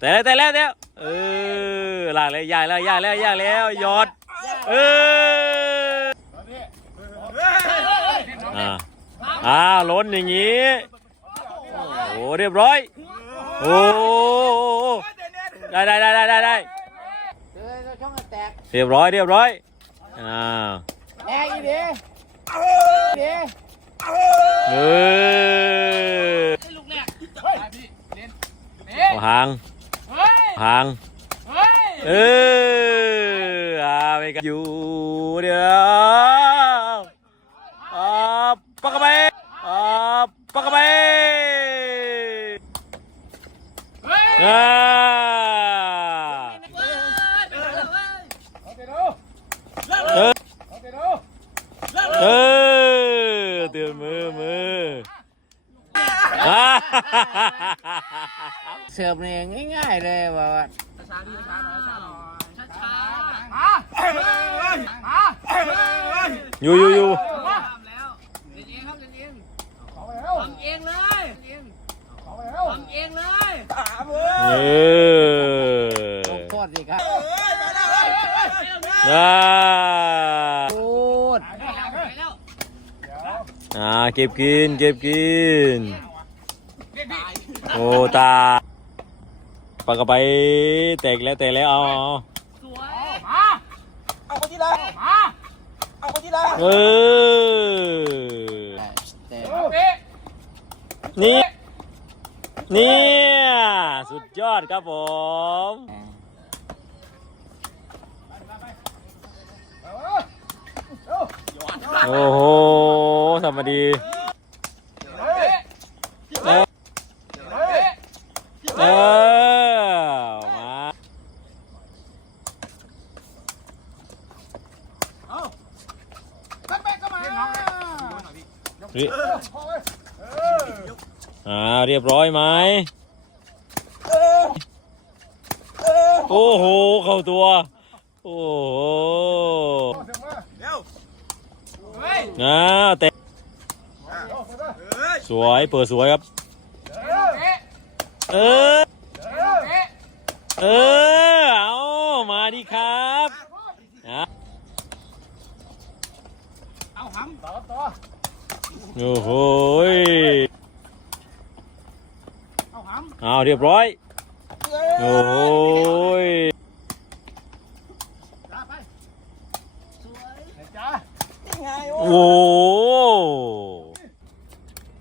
แต่แล้วแต่แล้วแต่แล้วเออลากเลยยากแล้วยากแล้วยากแล้วหยอดเอออ่าอ่าล้นอย่างงี้โอ้เรียบร้อยโอ้ได้ได้ได้ได้ได้เรียบร้อยเรียบร้อยอ่าแตกอีเดีเดีเออเอาหาง หาง เอออาไปกันอยู่เดี๋ยวอ่าปักกระเบนอ่าปักกระเบนอ่าเออเออเตือนมือมืออ่า เสิร์ฟนี่ง่ายๆเลยว่าอยู่อยู่อยู่ทำเองเลยทำเองเลยเออลงโทษสิครับอ่าพูดอ่าเก็บกินเก็บกิน โอ้ตาปากกระไปแตกแล้วแตกแล้วเอาเอาสวยเออแต่นี่เนี่ยสุดยอดครับผมโอ้โหทำมาดีเออเออมาเรีย อ่าเรียบร้อยไหมโอ้โห เข้าตัว โอ้โหอ่าเตะสวยเปิดสวยครับ เออ เออ เอามาดิครับอะ โอ้โหยเอาเรียบร้อย โอ้โหยโอ้โห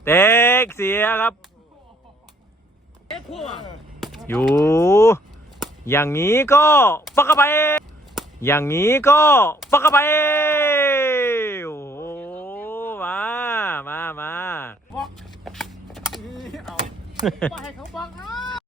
เต็กเสียครับอยู่ อย่างนี้ก็ปักกระไป อย่างนี้ก็ปักกระไปโอ้โห 往下